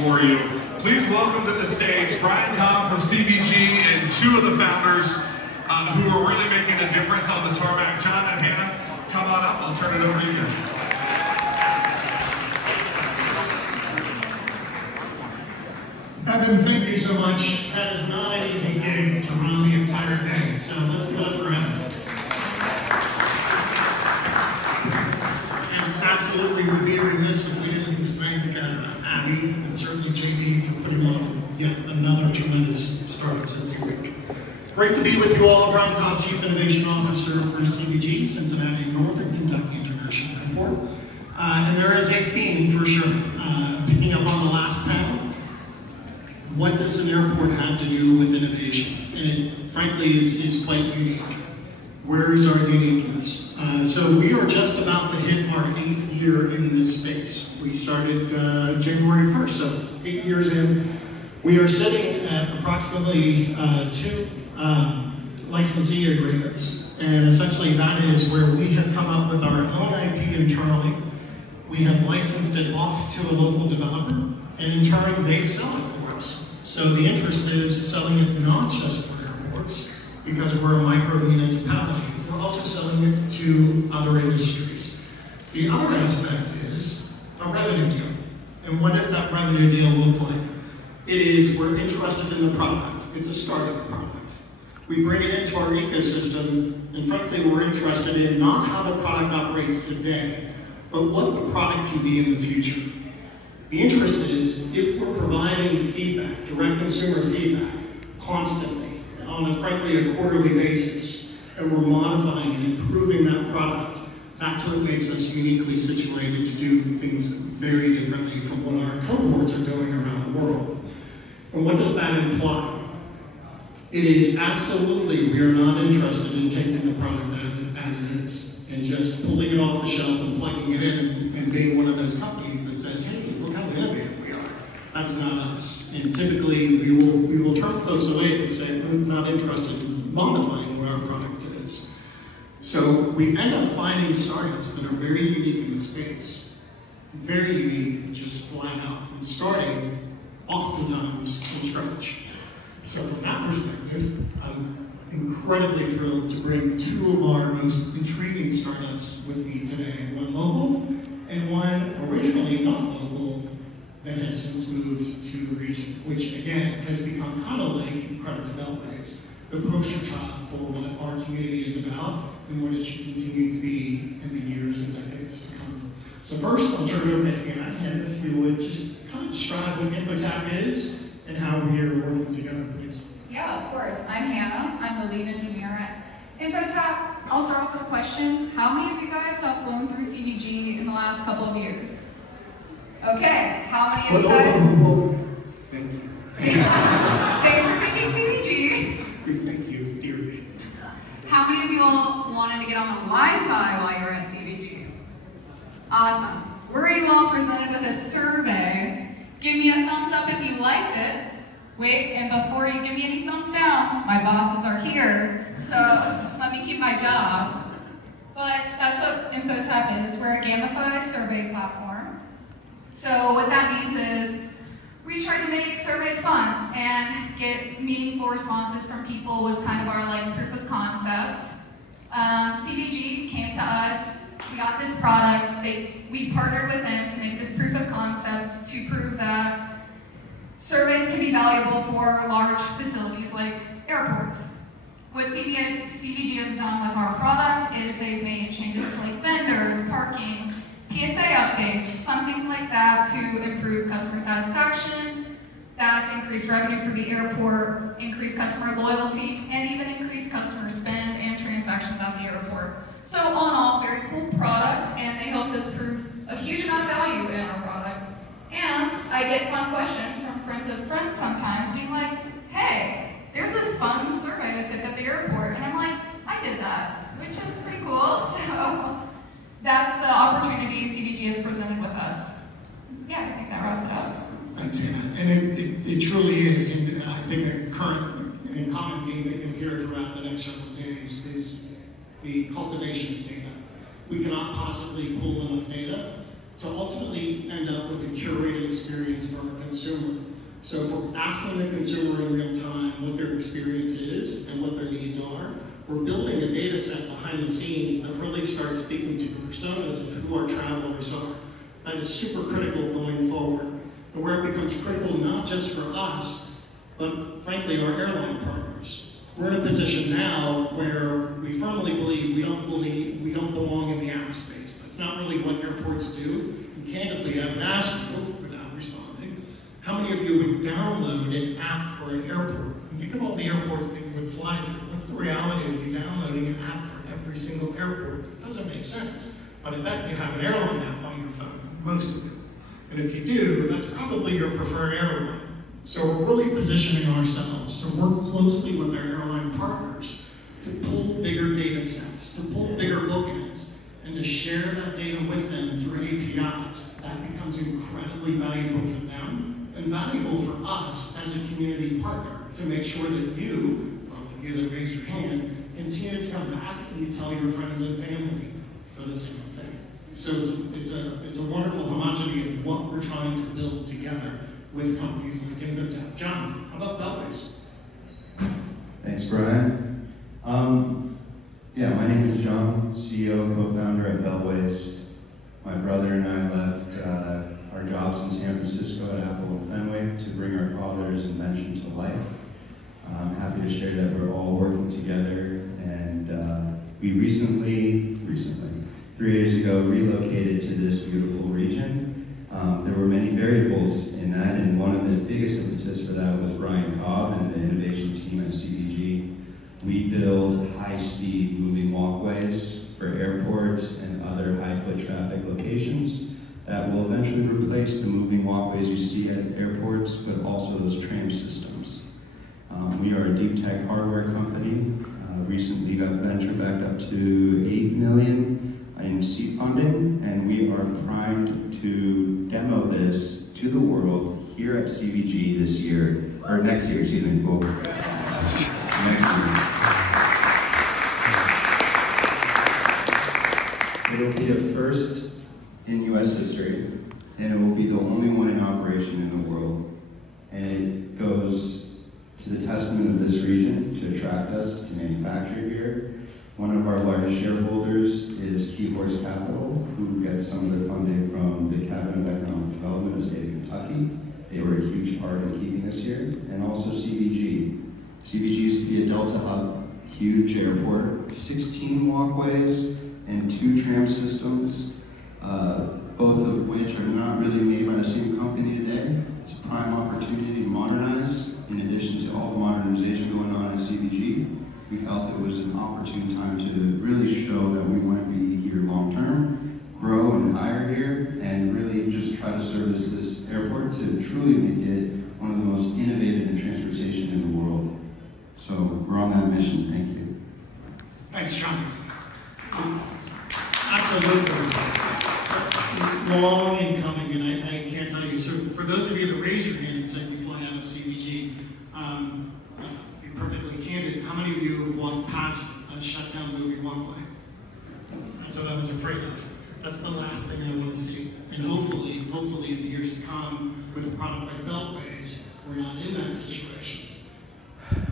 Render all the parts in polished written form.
for you. Please welcome to the stage Brian Cobb from CBG and two of the founders who are really making a difference on the tarmac. John and Hannah, come on up. I'll turn it over to you guys. Evan, thank you so much. That is not an easy gig to run the entire day, so let's give it up for Evan. And absolutely would be remiss if we didn't just thank Abby and certainly JD for putting on yet another tremendous StartUpCINCY week. Great to be with you all. Brian Cobb, Chief Innovation Officer for CBG, Cincinnati, Northern Kentucky International Airport. And there is a theme for sure. Picking up on the last panel, what does an airport have to do with innovation? And it, frankly, is quite unique. Where is our uniqueness? So we are just about to hit our 8th year in this space. We started January 1st, so 8 years in. We are sitting at approximately 2 licensee agreements, and essentially that is where we have come up with our own IP internally. We have licensed it off to a local developer, and in turn they sell it for us. So the interest is selling it not just for airports, because we're a micro-municipality, we're also selling it to other industries. The other aspect is a revenue deal. And what does that revenue deal look like? It is, we're interested in the product. It's a startup product. We bring it into our ecosystem, and frankly, we're interested in not how the product operates today, but what the product can be in the future. The interest is, if we're providing feedback, direct consumer feedback, constantly, on frankly a quarterly basis, and we're modifying and improving that product, that's what makes us uniquely situated to do things very differently from what our cohorts are doing around the world. And what does that imply? It is absolutely, we are not interested in taking the product as is and just pulling it off the shelf and plugging it in and being one of those companies that says, hey, look how innovative we are. That's not us. And typically, we will turn folks away and say, we're not interested in modifying what our product is. So we end up finding startups that are very unique in the space. Very unique, just flat out from starting, oftentimes from scratch. So from that perspective, I'm incredibly thrilled to bring two of our most intriguing startups with me today. One local and one originally not local that has since moved to the region, which again has become kind of like, credit to Beltways, the poster child for what our community is about and what it should continue to be in the years and decades to come. So first, I'll turn it over to Hannah, and if you would just kind of describe what Infotap is and how we are working together, please. Yeah, of course. I'm Hannah. I'm the lead engineer at Infotap. I'll start off with a question. How many of you guys have flown through CBG in the last couple of years? Okay, how many of you guys? Thank you. Thanks for picking CBG. We thank you dearly. How many of you all wanted to get on the Wi-Fi while you were at CBG? Awesome. Were you all presented with a survey? Give me a thumbs up if you liked it. Wait, and before you give me any thumbs down, my bosses are here, so let me keep my job. But that's what Infotap is. We're a gamified survey platform. So what that means is we try to make surveys fun and get meaningful responses from people was kind of our like proof of concept. CBG came to us, we got this product, we partnered with them to make this proof of concept to prove that surveys can be valuable for large facilities like airports. What CBG has done with our product is they've made changes to like vendors, parking, TSA updates, fun things like that to improve customer satisfaction. That's increased revenue for the airport, increased customer loyalty, and even increased customer spend and transactions at the airport. So all in all, very cool product, and they helped us prove a huge amount of value in our product. And I get fun questions from friends of friends sometimes being like, hey, there's this fun survey I took at the airport, and I'm like, I did that, which is pretty cool. So that's the opportunity CBG has presented with us. Yeah, I think that wraps it up. Thanks, Hannah. And it truly is, and I think a current and common theme that you'll hear throughout the next several days is the cultivation of data. We cannot possibly pull enough data to ultimately end up with a curated experience for our consumer. So if we're asking the consumer in real time what their experience is and what their needs are, we're building a data set behind the scenes that really starts speaking to the personas of who our travelers are. That is super critical going forward. And where it becomes critical not just for us, but frankly our airline partners. We're in a position now where we firmly believe we don't belong in the app space. That's not really what airports do. And candidly, I would ask you, without responding, how many of you would download an app for an airport? And think of all the airports that you would fly through. What's the reality of you downloading an app for every single airport? It doesn't make sense. But I bet you have an airline app on your phone, most of you. And if you do, that's probably your preferred airline. So we're really positioning ourselves to work closely with our airline partners to pull bigger data sets, to pull bigger bookends, and to share that data with them through APIs. That becomes incredibly valuable for them and valuable for us as a community partner to make sure that you, probably you that raised your hand, continue to come back and you tell your friends and family for the same thing. So it's a wonderful homogeneity of what we're trying to build together with companies like Infotap. John, how about Beltways? Thanks, Brian. Yeah, my name is John, CEO and co-founder at Beltways. My brother and I left our jobs in San Francisco at Apple and Fenway to bring our father's invention to life. I'm happy to share that we're all working together, and we recently, 3 years ago, relocated to this beautiful region. There were many variables in that, and one of the biggest impetus for that was Brian Cobb and the innovation team at CVG. We build high-speed moving walkways for airports and other high-foot traffic locations that will eventually replace the moving walkways you see at airports, but also those tram systems. We are a deep tech hardware company. Recently got venture backed up to $8 million in seed funding, and we are primed to demo this to the world here at CVG this year, or next year, excuse me. Well, next year. It will be a first in US history, and it will be the only one in operation in the world. And it goes to the testament of this region to attract us to manufacture here. One of our largest shareholders is Key Horse Capital, who gets some of their funding from the Cabinet of Economic Development of the state of Kentucky. They were a huge part in keeping us here. And also CVG. CVG used to be a Delta hub, huge airport, 16 walkways and 2 tram systems, both of which are not really made by the same company today. It's a prime opportunity to modernize, in addition to all the modernization going on at CVG. We felt it was an opportune time to really show that we want to be here long term, grow and hire here, and really just try to service this airport to truly make it one of the most innovative in transportation in the world. So we're on that mission. Thank you. Thanks, John. Absolutely. Long in coming, and I can't tell you. So for those of you that raise your hand and say we fly out of CVG, be perfectly candid, how many of you have walked past a shutdown moving walkway? That's what I was afraid of. That's the last thing I want to see. And hopefully in the years to come, with a product like Beltways, we're not in that situation.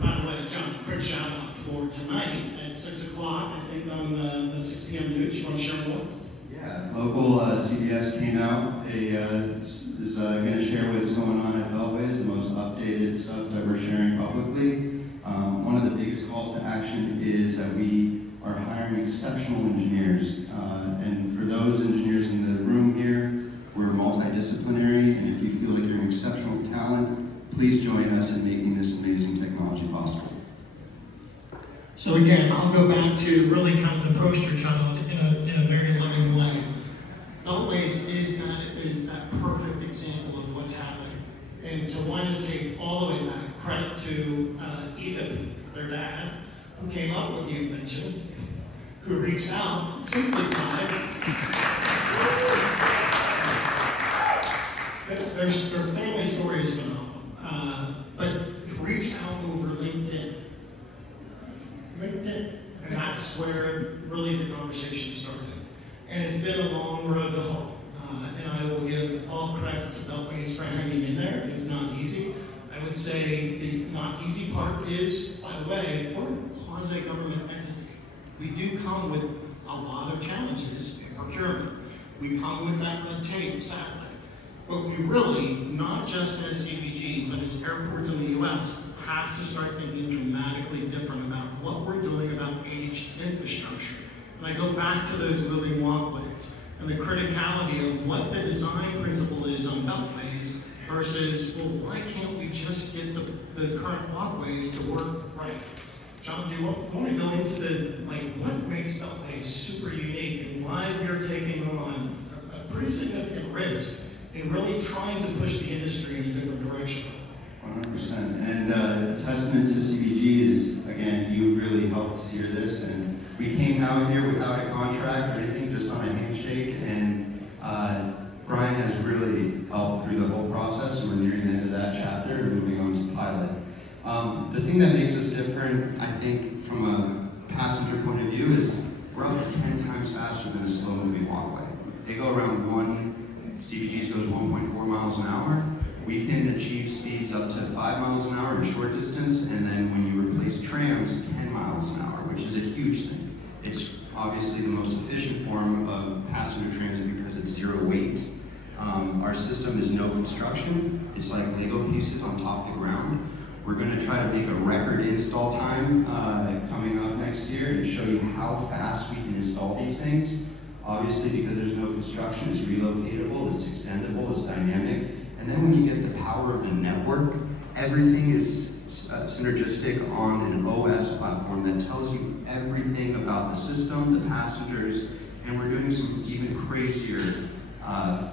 By the way, John, quick shout out for tonight at 6 o'clock, I think on the 6 p.m. news. You want to share more? Yeah, local CBS came out. They is going to share what's going on at Beltways, the most updated stuff that we're sharing publicly. One of the biggest calls to action is that we are hiring exceptional engineers. And for those engineers in the room here, we're multidisciplinary, and if you feel like you're an exceptional talent, please join us in making this amazing technology possible. So again, I'll go back to really kind of the poster child in a very loving way. Beltways is that perfect example of what's happening. And to wind the tape all the way back, credit to Ethan, their dad, who came up with the invention, who reached out, simply their family story is phenomenal, but who reached out over LinkedIn. And that's where really the conversation started. And it's been a long road to hoe. and I will give all credit to Beltways for hanging in there. It's not easy. I would say the not easy part is, by the way, we're a quasi-government entity. We do come with a lot of challenges in procurement. We come with that red tape, sadly. But we really, not just as CBG, but as airports in the US, have to start thinking dramatically different about what we're doing about aged infrastructure. And I go back to those moving walkways and the criticality of what the design principle is on Beltways versus, well, why can't we just get the current walkways to work right? John, do you want to go into what makes Beltways super unique and why we're taking on a pretty significant risk in really trying to push the industry in a different direction? 100%. And testament to CBG is, again, you really helped steer this. And we came out here without a contract or anything, just on a handshake. And Brian has really helped through the whole process, and we're nearing the end of that chapter and moving on to pilot. The thing that makes us different, I think, from a passenger point of view is we're up to 10 times faster than a slow-moving walkway. They go around CBG's goes 1.4 miles an hour. We can achieve speeds up to 5 miles an hour in short distance, and then when you replace trams, 10 miles an hour, which is a huge thing. It's obviously the most efficient form of passenger transit because it's zero weight. Our system is no construction. It's like Lego pieces on top of the ground. We're going to try to make a record install time coming up next year and show you how fast we can install these things. Obviously, because there's no construction, it's relocatable, it's extendable, it's dynamic. And then when you get the power of the network, everything is synergistic on an OS platform that tells you everything about the system, the passengers, and we're doing some even crazier,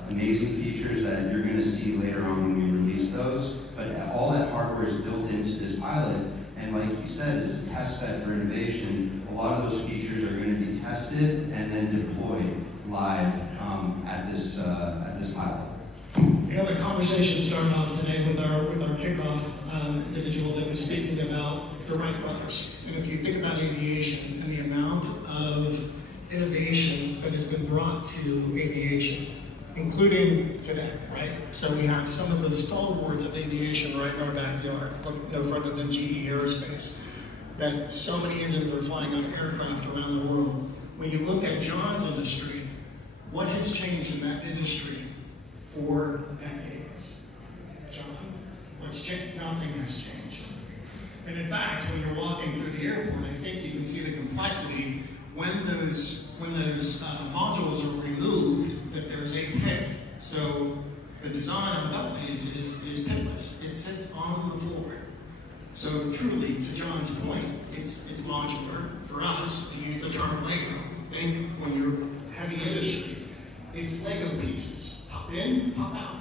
amazing features that you're going to see later on when we release those. But all that hardware is built into this pilot, and like you said, it's a test bed for innovation. A lot of those features are going to be tested and then deployed live at this pilot. You know, the conversation started off today with our kickoff individual that was speaking about the Wright brothers. And if you think about aviation and the amount of innovation that has been brought to aviation, including today, right? So we have some of the stalwarts of aviation right in our backyard, look no further than GE Aerospace, that so many engines are flying on aircraft around the world. When you look at John's industry, what has changed in that industry for decades? John, what's changed? Nothing has changed. And in fact, when you're walking through the airport, I think you can see the complexity when those modules are removed, that there's a pit. So the design of Beltways is pitless. It sits on the floor. So truly, to John's point, it's modular. For us, we use the term Lego. Think when you're heavy industry, it's Lego pieces. Pop in, pop out.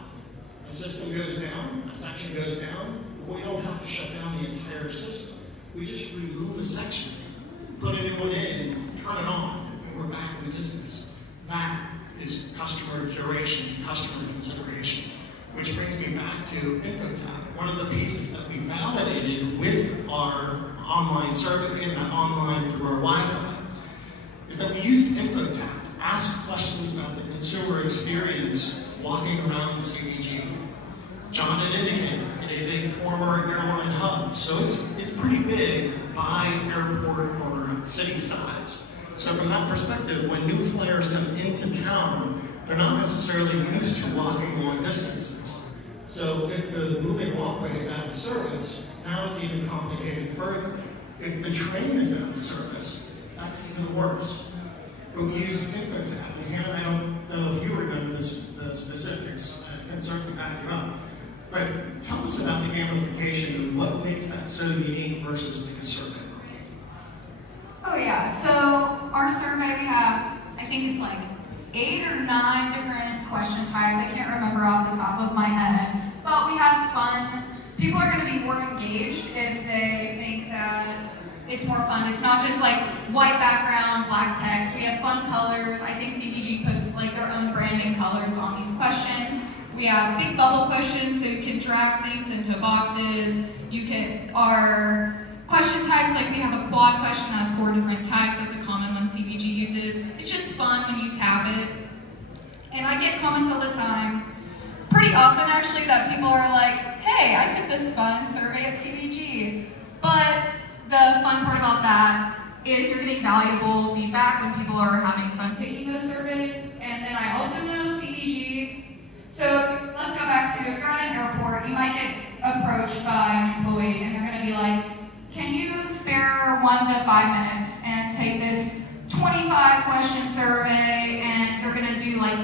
A system goes down, a section goes down. We don't have to shut down the entire system. We just remove a section, put a new one in, turn it on, and we're back in the business. That is customer curation, customer consideration, which brings me back to Infotap. One of the pieces that we validated with our online service, and that online through our Wi-Fi, is that we used Infotap to ask questions about the consumer experience walking around CBG. John had indicated it is a former airline hub, so it's pretty big by airport or city size. So from that perspective, when new flyers come into town, they're not necessarily used to walking long distances. So if the moving walkway is out of service, now it's even complicated further. If the train is out of service, that's even worse. But we used Infotap, and here I don't know if you remember the specifics, I can certainly back you up. But tell us about the gamification and what makes that so unique versus like a survey. Oh yeah, so our survey, we have, I think it's like 8 or 9 different question types. I can't remember off the top of my head, but we have fun. People are going to be more engaged if they think that it's more fun. It's not just like white background, black text. We have fun colors. I think CBG puts like their own branding colors on these questions. We have big bubble questions, so you can drag things into boxes. Our question types, like we have a quad question that has 4 different types. That's a common one CBG uses. It's just fun when you tap it. And I get comments all the time, pretty often actually, that people are like, hey, I took this fun survey at CVG. But the fun part about that is you're getting valuable feedback when people are having fun taking those surveys. And then I also know CVG, so let's go back to, if you're at an airport, you might get approached by an employee and they're gonna be like, can you spare 1 to 5 minutes and take this 25 question survey, and they're gonna do like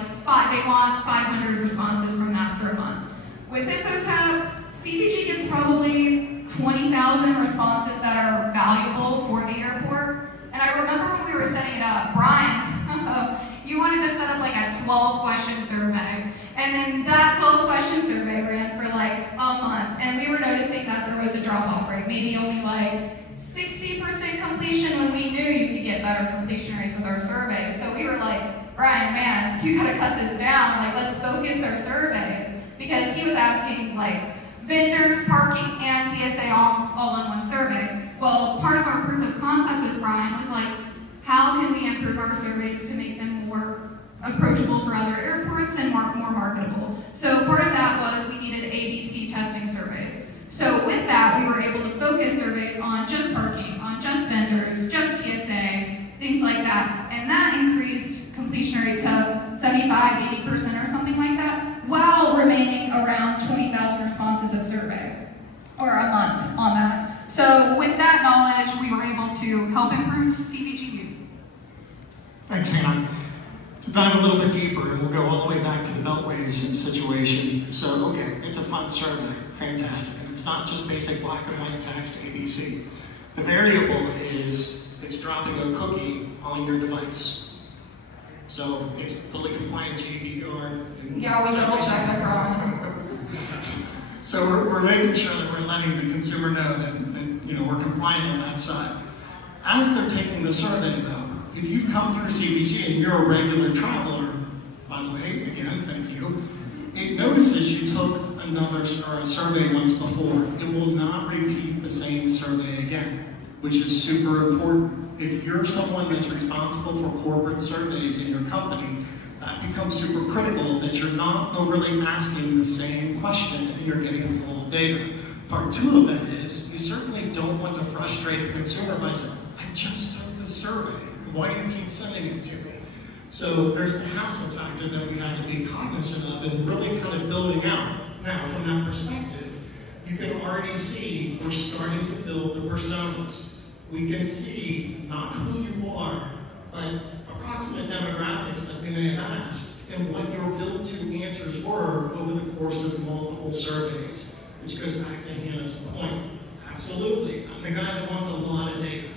they want 500 responses from that for a month. With Infotap, CVG gets probably 20,000 responses that are valuable for the airport. And I remember when we were setting it up, Brian, you wanted to set up like a 12-question survey. And then that 12-question survey ran for like a month. And we were noticing that there was a drop-off rate, maybe only like 60% completion, when we knew you could get better completion rates with our surveys. So we were like, Brian, man, you gotta cut this down. Like, let's focus our surveys. Because he was asking like vendors, parking, and TSA all in one survey. Well, part of our proof of concept with Brian was like, how can we improve our surveys to make them more approachable for other airports and more marketable? So part of that was we needed ABC testing surveys. So with that, we were able to focus surveys on just parking, on just vendors, just TSA, things like that. And that increased completion rate to 75, 80% or something like that, while remaining around 20,000 responses a survey, or a month on that. So with that knowledge, we were able to help improve CVG. Thanks, Hannah. To dive a little bit deeper, and we'll go all the way back to the Beltways situation. So, okay, it's a fun survey, fantastic. And it's not just basic black and white text ABC. The variable is it's dropping a cookie on your device. So it's fully compliant GDPR. Yeah, we double check, I promise. So we're making sure that we're letting the consumer know that we're compliant on that side. As they're taking the survey though, if you've come through CVG and you're a regular traveler, by the way, again, thank you, it notices you took a survey once before. It will not repeat the same survey again, which is super important. If you're someone that's responsible for corporate surveys in your company, that becomes super critical that you're not overly asking the same question and you're getting full data. Part two of that is, you certainly don't want to frustrate the consumer by saying, I just took the survey. Why do you keep sending it to me? So there's the hassle factor that we have to be cognizant of and really kind of building out. Now, from that perspective, you can already see we're starting to build the personas. We can see not who you are, but approximate demographics that we may have asked and what your built-to answers were over the course of multiple surveys, which goes back to Hannah's point. Absolutely, I'm the guy that wants a lot of data,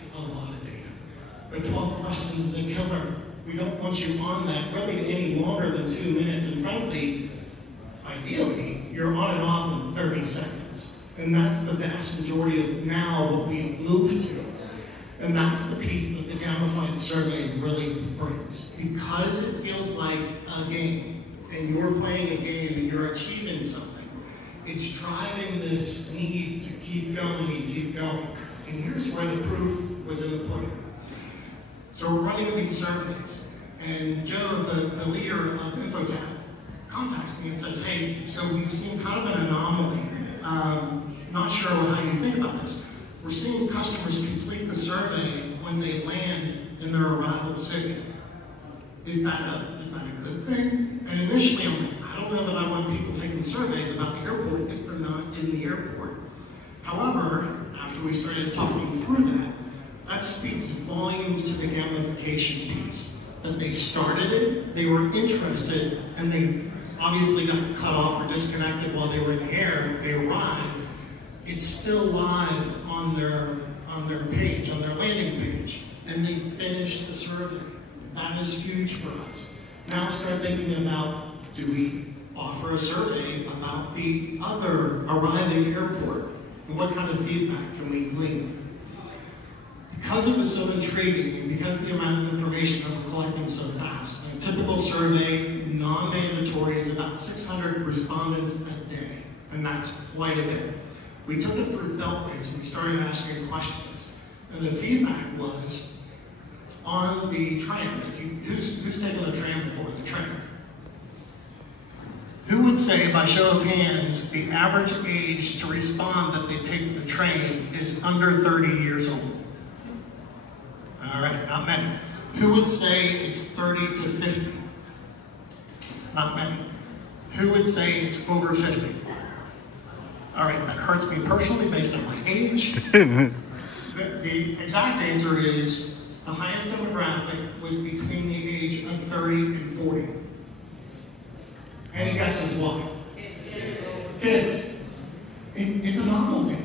But 12 questions is a killer. We don't want you on that really any longer than 2 minutes, and frankly, ideally, you're on and off in 30 seconds. And that's the vast majority of now what we've moved to. And that's the piece that the gamified survey really brings. Because it feels like a game, and you're playing a game and you're achieving something, it's driving this need to keep going and keep going. And here's where the proof was in the pudding. So we're running these surveys, and Joe, the leader of Infotap, contacts me and says, hey, so we've seen kind of an anomaly. Not sure how you think about this. We're seeing customers complete the survey when they land in their arrival city. Is that a good thing? And initially I'm like, I don't know that I want people taking surveys about the airport if they're not in the airport. However, after we started talking through that speaks volumes to the gamification piece. That they started it, they were interested, and they obviously got cut off or disconnected while they were in the air. They arrived. It's still live on their page, on their landing page, and they finished the survey. That is huge for us. Now start thinking about, do we offer a survey about the other arriving airport? And what kind of feedback can we glean? Because it was so intriguing, and because of the amount of information that we're collecting so fast, a typical survey, non-mandatory, is about 600 respondents a day, and that's quite a bit. We took it through Beltways, and we started asking questions. And the feedback was, on the tram, who's taken the tram before, the tram? Who would say, by show of hands, the average age to respond that they take the train is under 30 years old? All right, not many. Who would say it's 30 to 50? Not many. Who would say it's over 50? All right, that hurts me personally based on my age. The exact answer is the highest demographic was between the age of 30 and 40. Any guesses why? Kids. It's a novelty.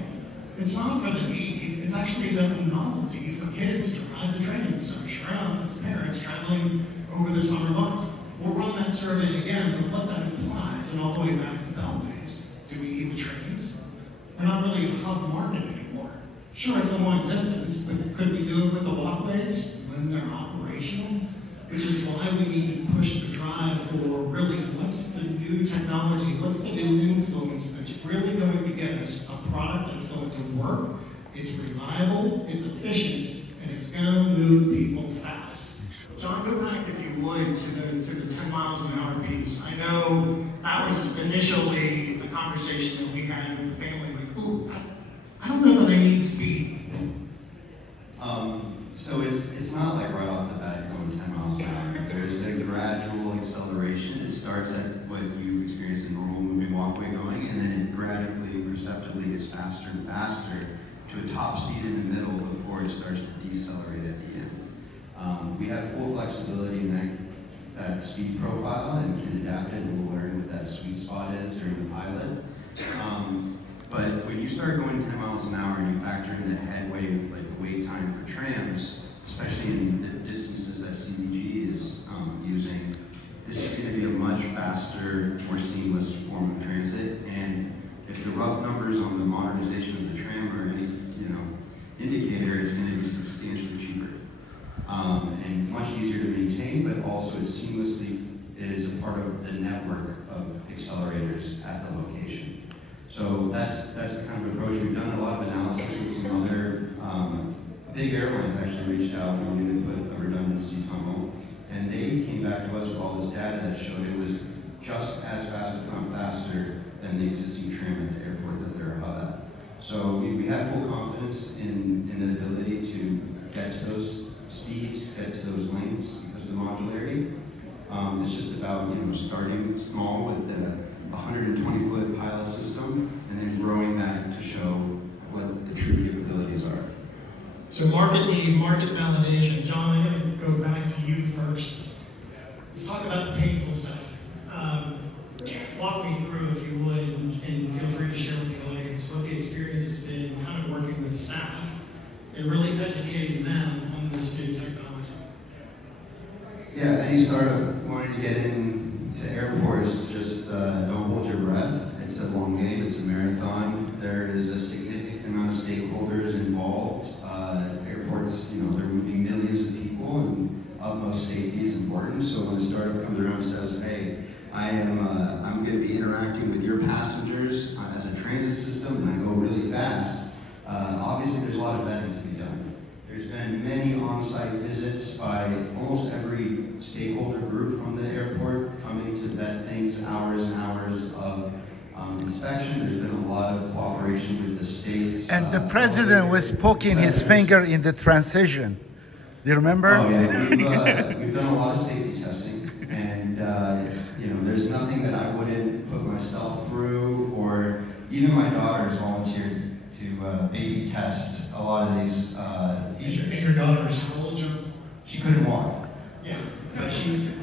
It's not for the need. It's actually the novelty for kids to ride the trains. So sure enough, it's parents traveling over the summer months. We'll run that survey again, but what that implies, and all the way back to Beltways, do we need the trains? They're not really a hub market anymore. Sure, it's a long distance, but could we do it with the walkways when they're operational? Which is why we need to push the drive for really what's the new technology, what's the new influence that's really going to get us a product that's going to work, it's reliable, it's efficient, and it's going to move people fast. John, go back if you would to the 10 miles an hour piece. I know that was initially the conversation that we had with the family, like, ooh, I don't know that I need speed. So it's not like right off the bat going 10 miles an hour. There's a gradual acceleration. It starts at what you experience in normal moving walkway going, and then it gradually, perceptibly gets faster and faster to a top speed in the middle before it starts to decelerate at the end. We have full flexibility in that speed profile and can adapt it, and we'll learn what that sweet spot is during the pilot. But when you start going 10 miles an hour and you factor in the headway, like the wait time for trams, especially in the distances that CDG is using, this is going to be a much faster, more seamless form of transit. And if the rough numbers on the modernization of the tram are any indicator, it's going to be substantially cheaper and much easier to maintain, but also it seamlessly is a part of the network of accelerators at the location. So that's the kind of approach. We've done a lot of analysis with some other big airlines actually reached out and wanted to put a redundancy tunnel, and they came back to us with all this data that showed it was just as fast, if not faster, than the existing tram at the airport that they're at. So we have full confidence in the ability to get to those speeds, get to those lengths because of the modularity. It's just about starting small with the 120-foot pilot system and then growing that to show what the true capabilities are. So market need, market validation. John, I'm going to go back to you first. Let's talk about the painful stuff. Walk me through, if you would, and feel free to share with the audience what the experience has been kind of working with staff and really educating them on this new technology. Yeah, any startup wanting to get into airports, just don't hold your breath. It's a long game, it's a marathon. There is a significant amount of stakeholders involved. Airports, they're moving millions of people, and utmost safety is important. So when a startup comes around and says, hey, I'm going to be interacting with your passengers as a transit system, and I go really fast, obviously there's a lot of vetting to be done. There's been many on-site visits by almost every stakeholder group from the airport coming to vet things, hours and hours of inspection. There's been a lot of cooperation with the states. And the president was poking his finger in the transition. Do you remember? Oh yeah, we've done a lot of safety testing, and there's nothing that I wouldn't put myself through, or even my daughter has volunteered to baby test a lot of these features. And your daughter's how old, John? She couldn't walk. Yeah. But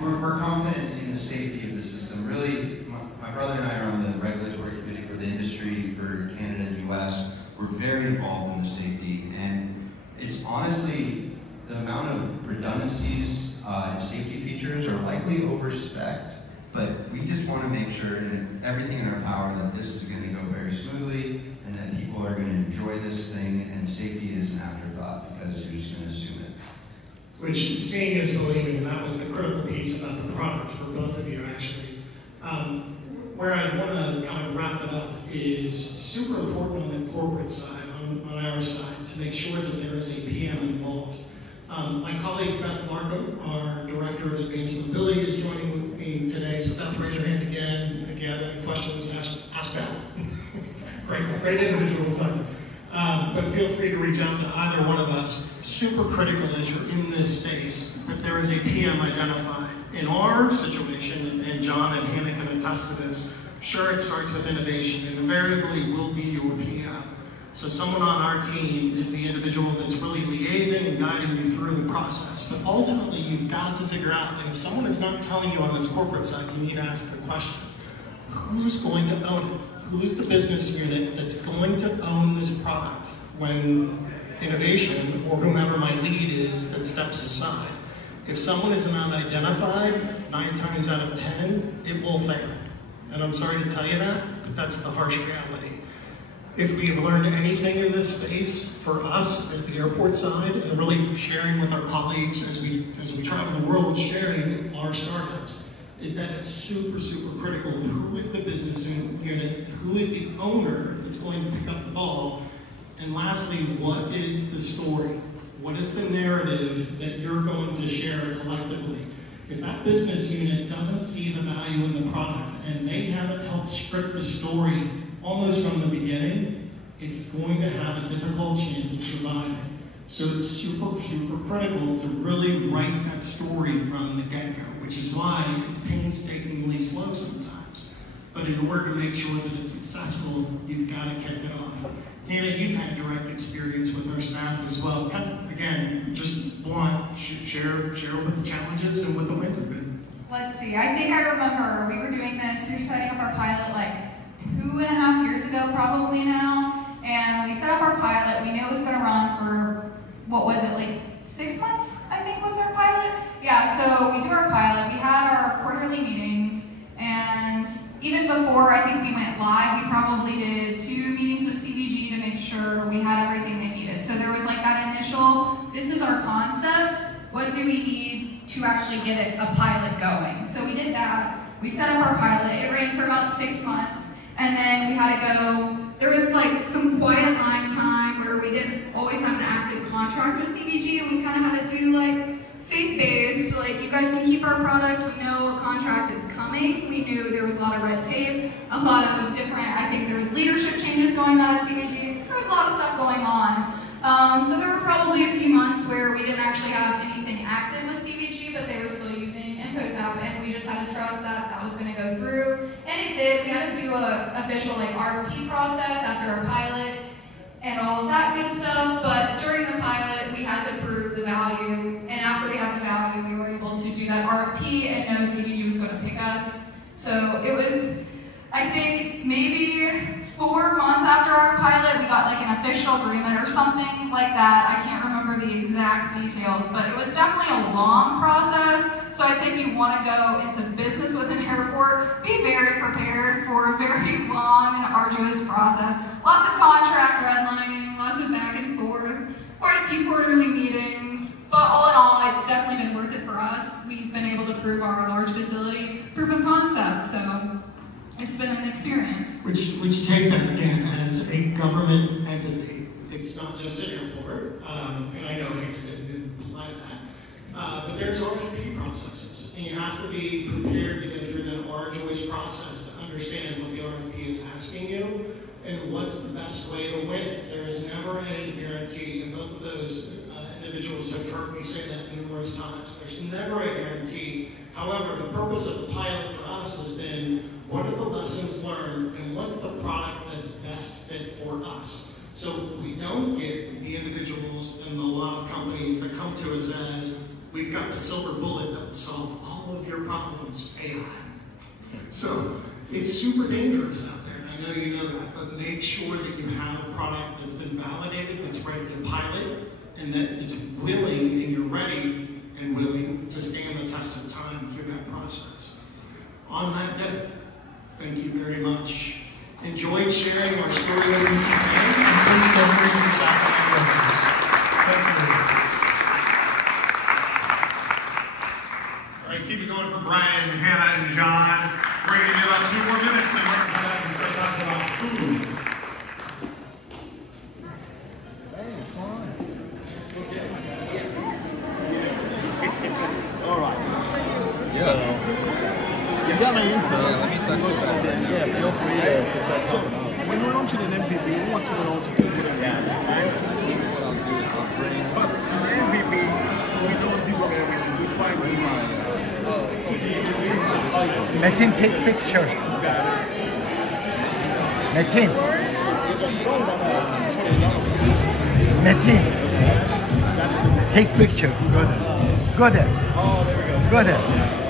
we're confident in the safety of the system. Really, my brother and I are on the regulatory committee for the industry for Canada and US. We're very involved in the safety, and it's honestly the amount of redundancies and safety features are likely overspec'd, but we just want to make sure and everything in our power that this is going to go very smoothly and that people are going to enjoy this thing, and safety is an afterthought because you're just going to assume it. Which seeing is believing, and that was the critical piece about the products for both of you, actually. Where I want to kind of wrap it up is super important on the corporate side, on our side, to make sure that there is a PM involved. My colleague Beth Markham, our Director of Advanced Mobility, is joining me me today. So Beth, raise your hand again. If you have any questions, ask Beth. Great individual to talk to. But feel free to reach out to either one of us. Super critical as you're in this space that there is a PM identified. In our situation, and John and Hannah can attest to this, sure, it starts with innovation, and invariably will be your PM. So someone on our team is the individual that's really liaising and guiding you through the process. But ultimately, you've got to figure out, and if someone is not telling you on this corporate side, you need to ask the question, who's going to own it? Who's the business unit that's going to own this product when innovation, or whomever my lead is, that steps aside? If someone is not identified, 9 times out of 10, it will fail. And I'm sorry to tell you that, but that's the harsh reality. If we have learned anything in this space, for us as the airport side, and really sharing with our colleagues as we travel the world, sharing our startups, is that it's super, super critical. Who is the business unit? Who is the owner that's going to pick up the ball? And lastly, what is the story? What is the narrative that you're going to share collectively? If that business unit doesn't see the value in the product and they haven't helped script the story almost from the beginning, it's going to have a difficult chance of surviving. So it's super, super critical to really write that story from the get-go, which is why it's painstakingly slow sometimes. But in order to make sure that it's successful, you've got to kick it off. Hannah, you've had direct experience with our staff as well. Again, just blunt, share what the challenges and what the wins have been. Let's see, I think I remember we were doing this, we were setting up our pilot like 2.5 years ago probably now, and we set up our pilot. We knew it was going to run for, what was it, like 6 months, I think was our pilot? Yeah, so we do our pilot, we had our quarterly meetings, and even before I think we went live, we probably did 2 meetings with CVG to make sure we had everything they needed. So there was like that initial, this is our concept, what do we need to actually get a pilot going? So we did that, we set up our pilot, it ran for about 6 months, and then we had to go, there was like some quiet line time where we didn't always have an active contract with CVG, and we kind of had to do like faith-based, like you guys can keep our product, we know a contract is coming. We knew there was a lot of red tape, a lot of different, I think there was leadership changes going on at CVG, there was a lot of stuff going on. So there were probably a few months where we didn't actually have anything active with CVG, but they were still using Infotap, and we just had to trust that that was going to go through. And it did. We had to do an official like RFP process after our pilot and all of that good stuff, but during the pilot, we had to prove the value, and after we had the value, we were able to do that RFP and know CVG was going to pick us. So it was, I think, maybe 4 months after our pilot, we got like an official agreement or something like that. I can't remember the exact details, but it was definitely a long process. So I think you want to go into business with an airport, be very prepared for a very long and arduous process. Lots of contract redlining, lots of back and forth, quite a few quarterly meetings. But all in all, it's definitely been worth it for us. We've been able to prove our large facility proof of concept, so it's been an experience. Which take that again as a government entity. It's not just an airport, and I know Hannah didn't imply that. But there's RFP processes, and you have to be prepared to go through that arduous process to understand what the RFP is asking you and what's the best way to win it. There's never any guarantee, and both of those individuals have heard me say that numerous times. There's never a guarantee. However, the purpose of the pilot for us has been, what are the lessons learned and what's the product that's best fit for us? So we don't get the individuals and a lot of companies that come to us as, we've got the silver bullet that will solve all of your problems, AI. So it's super dangerous out there, and I know you know that, but make sure that you have a product that's been validated, that's ready to pilot, and that it's willing and you're ready and willing to stand the test of time through that process. On that note, thank you very much. Enjoyed sharing our story with you today, and please feel free to reach out to any of us. Thank you. All right, keep it going for Brian, Hannah, and John. We're going to give about 2 more minutes, and we're going to come back and start talking about food. All right. So to an MVP. We want to an ultra. But an MVP, we don't do everything. We try to do Metin, take picture. Metin. Metin. Take picture. Go there. Go there. Oh, there we go. Go there.